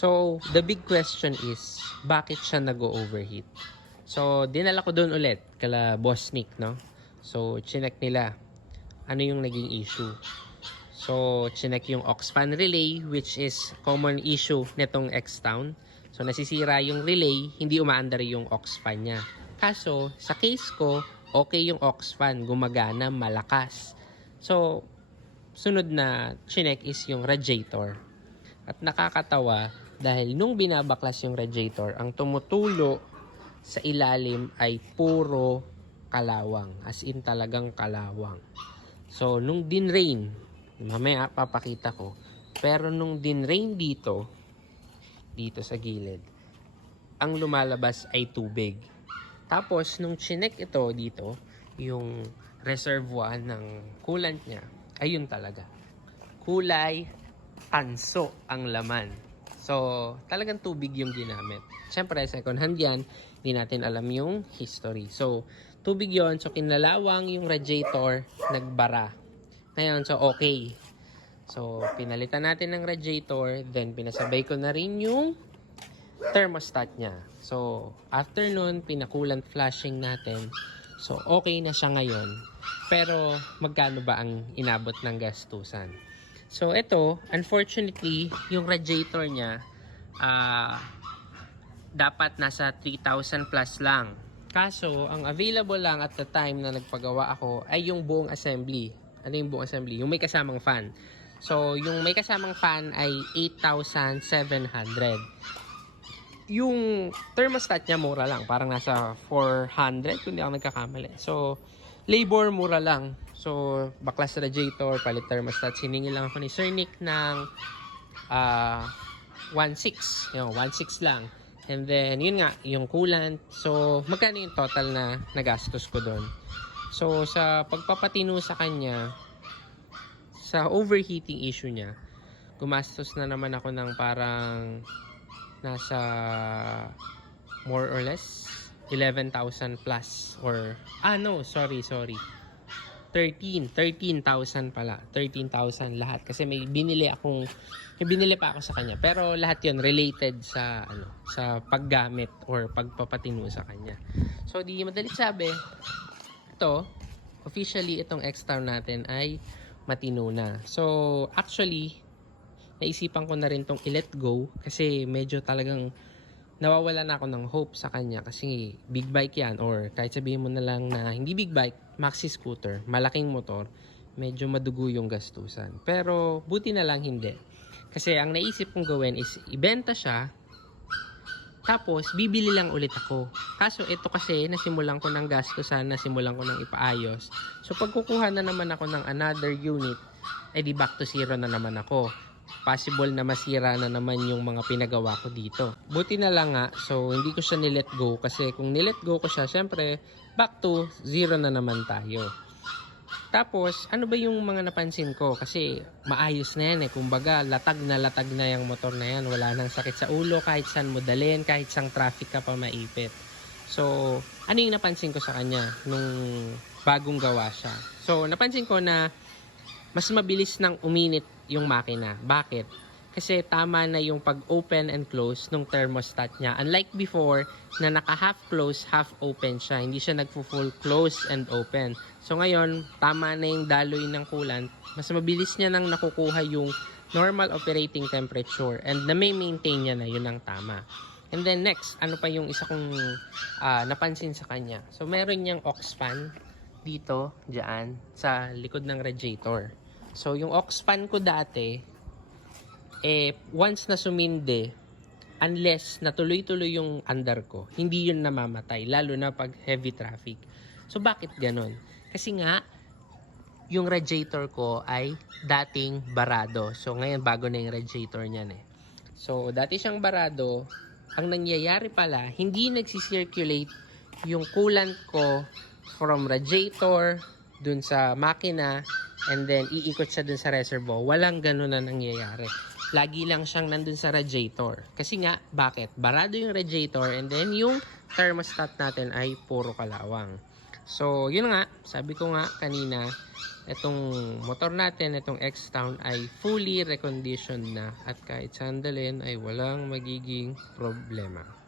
So, the big question is, bakit siya nag-overheat? So, dinala ko doon ulit, kala Boss Nick, no? So, chinek nila, ano yung naging issue. So, chinek yung aux fan relay, which is common issue nitong X-Town. So, nasisira yung relay, hindi umaandar yung aux fan niya. Kaso, sa case ko, okay yung aux fan, gumagana, malakas. So, sunod na chinek is yung radiator. At nakakatawa dahil nung binabaklas yung radiator, ang tumutulo sa ilalim ay puro kalawang. As in talagang kalawang. So, nung dinrain, mamaya papakita ko, pero nung dinrain dito sa gilid, ang lumalabas ay tubig. Tapos, nung chinek ito dito, yung reservoir ng coolant niya, ayun talaga. Kulay tanso ang laman. So, talagang tubig yung ginamit. Siyempre, second hand yan, hindi natin alam yung history. So, tubig yon. So, kinalawang yung radiator, nagbara. Ngayon, so okay. So, pinalitan natin ng radiator, then pinasabay ko na rin yung thermostat niya. So, after nun, pinakulant flashing natin. So, okay na siya ngayon. Pero, magkano ba ang inabot ng gastusan? So, ito, unfortunately, yung radiator niya, dapat nasa 3,000 plus lang. Kaso, ang available lang at the time na nagpagawa ako ay yung buong assembly. Ano yung buong assembly? Yung may kasamang fan. So, yung may kasamang fan ay 8,700. Yung thermostat niya mura lang. Parang nasa 400 kung di ako nagkakamali. So, labor mura lang. So, baklas radiator, palit thermostat. Siningil lang ako ni Sir Nick ng 1,600. Yung 1,600 lang. And then, yun nga, yung coolant. So, magkano yung total na nagastos ko doon? So, sa pagpapatino sa kanya, sa overheating issue niya, gumastos na naman ako ng parang nasa more or less 11,000 plus or no, sorry 13,000 pala, 13,000 lahat kasi may binili pa ako sa kanya, pero lahat yon related sa sa paggamit or pagpapatino sa kanya. So di madalit sabi, ito officially itong X-Town natin ay matino na. So actually naisipan ko na rin tong i-let go kasi medyo talagang nawawala na ako ng hope sa kanya kasi big bike yan, or kahit sabihin mo na lang na hindi big bike, maxi scooter, malaking motor, medyo madugo yung gastusan. Pero buti na lang hindi. Kasi ang naisip kong gawin is ibenta siya, tapos bibili lang ulit ako. Kaso ito kasi nasimulan ko ng gastusan, nasimulan ko ng ipaayos. So pag kukuha na naman ako ng another unit, di back to zero na naman ako. Possible na masira na naman yung mga pinagawa ko dito. Buti na lang nga, so hindi ko siya nilet go kasi kung nilet go ko siya, syempre back to zero na naman tayo. Tapos, ano ba yung mga napansin ko? Kasi maayos na yan kumbaga, latag na yung motor na yan. Wala nang sakit sa ulo, kahit saan mo dalhin, kahit sang traffic ka pa maipit. So, ano yung napansin ko sa kanya nung bagong gawa siya? So, napansin ko na mas mabilis nang uminit yung makina. Bakit? Kasi tama na yung pag-open and close ng thermostat niya. Unlike before, na naka-half close, half open siya. Hindi siya nagpo-full close and open. So ngayon, tama na yung daloy ng coolant. Mas mabilis niya nang nakukuha yung normal operating temperature. And na-maintain niya na yun ang tama. And then next, ano pa yung isa kong napansin sa kanya? So meron niyang aux fan dito, dyan, sa likod ng radiator. So yung aux fan ko dati, once na sumindi, unless natuloy-tuloy yung andar ko, hindi yun namamatay, lalo na pag heavy traffic. So bakit ganon? Kasi nga, yung radiator ko ay dating barado. So ngayon bago na yung radiator niyan So dati siyang barado, ang nangyayari pala, hindi nagsisirculate yung coolant ko from radiator dun sa makina and then iikot siya dun sa reservoir. Walang ganun na nangyayari. Lagi lang siyang nandun sa radiator. Kasi nga, bakit? Barado yung radiator and then yung thermostat natin ay puro kalawang. So, yun nga, sabi ko nga kanina, itong motor natin, itong X-Town ay fully reconditioned na at kahit sandalin ay walang magiging problema.